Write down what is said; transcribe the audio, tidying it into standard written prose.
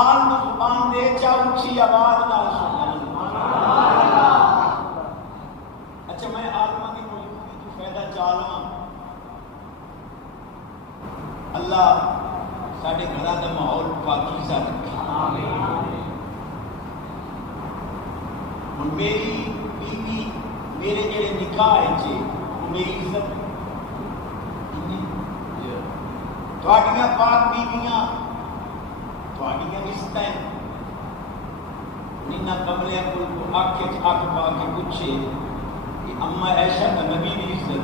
آل نو زبان دے چا اچھی آواز نال سبحان اللہ۔ اچھا میں عالمہ کی موجودگی تو فائدہ چالاں، اللہ ساڈے گھراں دا ماحول پاکیزہ رکھے۔ ہن میری بیوی میرے جڑے نکاح وچ میری عزت تواڈیاں پاک بیویاں تواڈیاں عزت ہیں، نہ کملیاں کو اکھ پا کے پوچھے کہ اما عائشہ کا نبی دی عزت